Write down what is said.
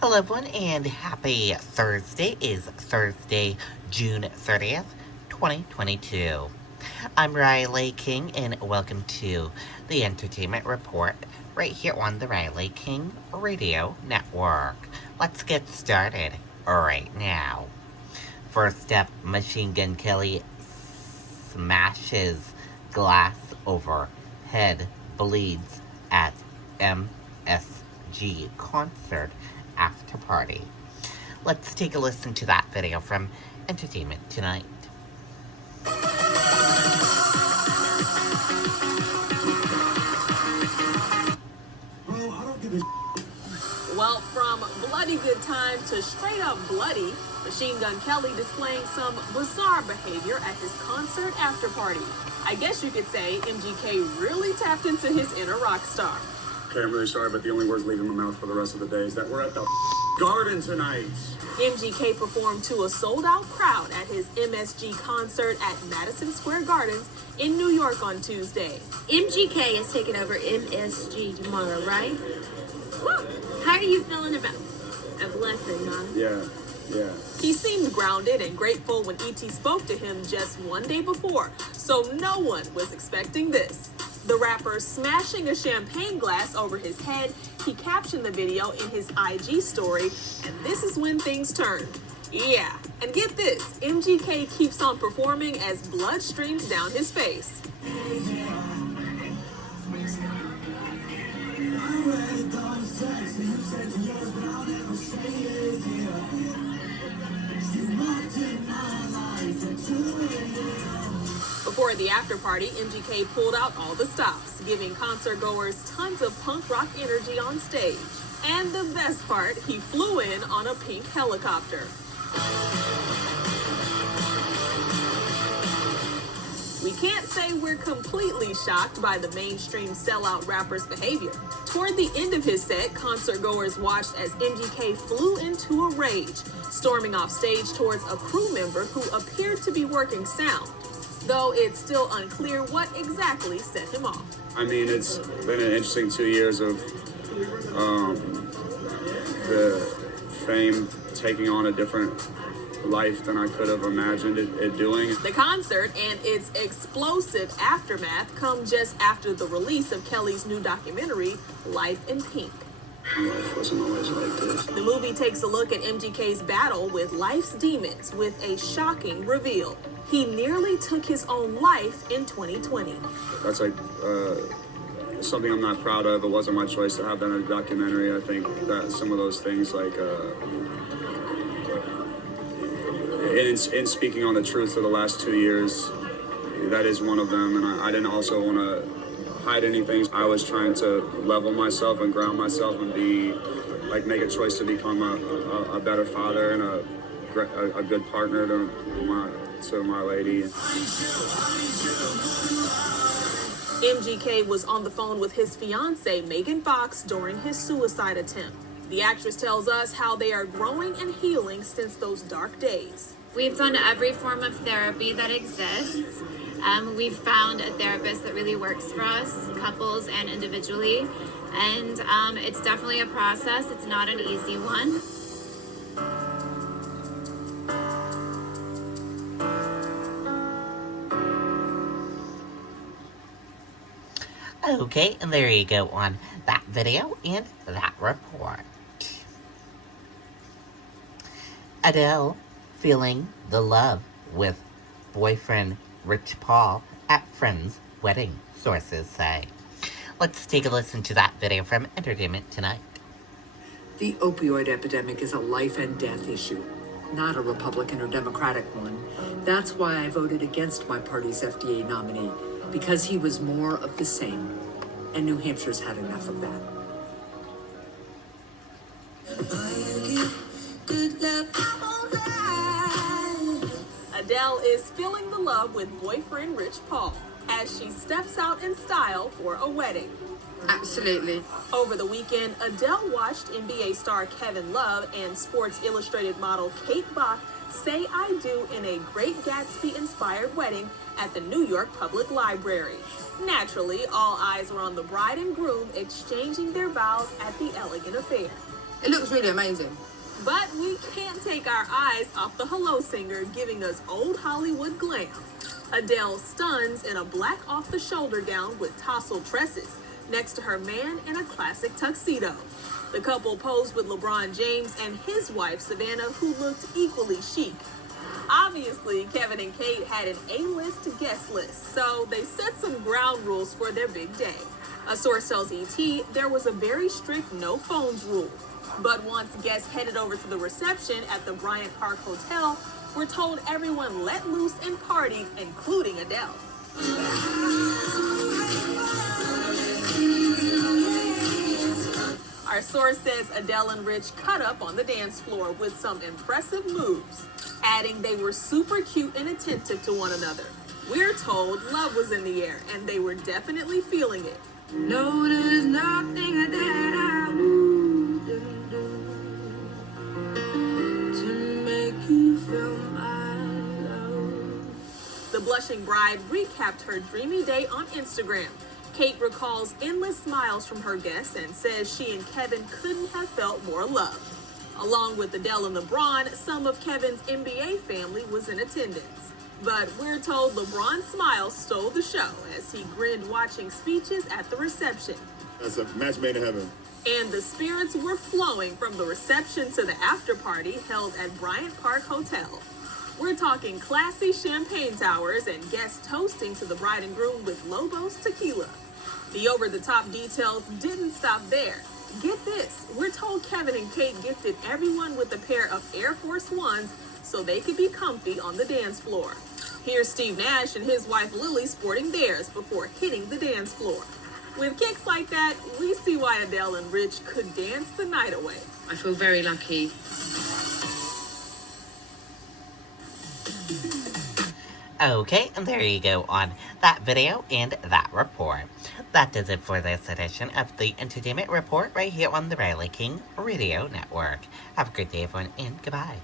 Hello, everyone, and happy Thursday. Is Thursday, June 30th, 2022. I'm Riley King, and welcome to the Entertainment Report right here on the Riley King Radio Network. Let's get started right now. First up, Machine Gun Kelly smashes glass over head, bleeds at MSG concert after party. Let's take a listen to that video from Entertainment Tonight. Well, from bloody good time to straight up bloody, Machine Gun Kelly displaying some bizarre behavior at his concert after party. I guess you could say MGK really tapped into his inner rock star. Okay, I'm really sorry, but the only words leaving my mouth for the rest of the day is that we're at the Garden tonight. MGK performed to a sold-out crowd at his MSG concert at Madison Square Gardens in New York on Tuesday. MGK is taking over MSG tomorrow, right? Woo! How are you feeling about a blessing, huh? Yeah. He seemed grounded and grateful when E.T. spoke to him just one day before, so no one was expecting this. The rapper smashing a champagne glass over his head, he captioned the video in his IG story, and this is when things turned. Yeah, and get this, MGK keeps on performing as blood streams down his face. Before the after party, MGK pulled out all the stops, giving concert goers tons of punk rock energy on stage. And the best part, he flew in on a pink helicopter. We can't say we're completely shocked by the mainstream sellout rapper's behavior. Toward the end of his set, concert goers watched as MGK flew into a rage, storming off stage towards a crew member who appeared to be working sound, though it's still unclear what exactly set him off. I mean, it's been an interesting 2 years of the fame taking on a different life than I could have imagined it doing. The concert and its explosive aftermath come just after the release of Kelly's new documentary, Life in Pink. Life wasn't always like this. The movie takes a look at MGK's battle with life's demons with a shocking reveal. He nearly took his own life in 2020. That's like something I'm not proud of. It wasn't my choice to have that in a documentary. I think that some of those things, like in speaking on the truth of the last 2 years, that is one of them. And I didn't also want to hide anything. I was trying to level myself and ground myself and make a choice to become a better father and a good partner to my lady. MGK was on the phone with his fiancée, Megan Fox, during his suicide attempt. The actress tells us how they are growing and healing since those dark days. We've done every form of therapy that exists. We've found a therapist that really works for us, couples and individually. And it's definitely a process. It's not an easy one. Okay, and there you go on that video and that report. Adele feeling the love with boyfriend Rich Paul at friend's wedding, sources say. Let's take a listen to that video from Entertainment Tonight. The opioid epidemic is a life and death issue, not a Republican or Democratic one. That's why I voted against my party's FDA nominee, because he was more of the same. And New Hampshire's had enough of that. Adele is feeling the love with boyfriend Rich Paul as she steps out in style for a wedding. Absolutely. Over the weekend, Adele watched NBA star Kevin Love and Sports Illustrated model Kate Bach say I do in a Great Gatsby-inspired wedding at the New York Public Library. Naturally, all eyes were on the bride and groom exchanging their vows at the elegant affair. It looks really amazing. But we can't take our eyes off the Hello singer giving us old Hollywood glam. Adele stuns in a black off-the-shoulder gown with tousled tresses next to her man in a classic tuxedo. The couple posed with LeBron James and his wife Savannah, who looked equally chic. Obviously, Kevin and Kate had an A-list guest list, so they set some ground rules for their big day. A source tells ET there was a very strict no phones rule. But once guests headed over to the reception at the Bryant Park Hotel, we're told everyone let loose and partied, including Adele. Our source says Adele and Rich cut up on the dance floor with some impressive moves, adding they were super cute and attentive to one another. We're told love was in the air, and they were definitely feeling it. No, there's nothing that I wouldn't do to make you feel my love. The blushing bride recapped her dreamy day on Instagram. Kate recalls endless smiles from her guests and says she and Kevin couldn't have felt more loved. Along with Adele and LeBron, some of Kevin's NBA family was in attendance. But we're told LeBron's smile stole the show as he grinned watching speeches at the reception. That's a match made in heaven. And the spirits were flowing from the reception to the after party held at Bryant Park Hotel. We're talking classy champagne towers and guests toasting to the bride and groom with Lobos tequila. The over-the-top details didn't stop there. Get this, we're told Kevin and Kate gifted everyone with a pair of Air Force Ones so they could be comfy on the dance floor. Here's Steve Nash and his wife Lily sporting theirs before hitting the dance floor. With kicks like that, we see why Adele and Rich could dance the night away. I feel very lucky. Okay, and there you go on that video and that report. That does it for this edition of the Entertainment Report right here on the Riley King Radio Network. Have a great day, everyone, and goodbye.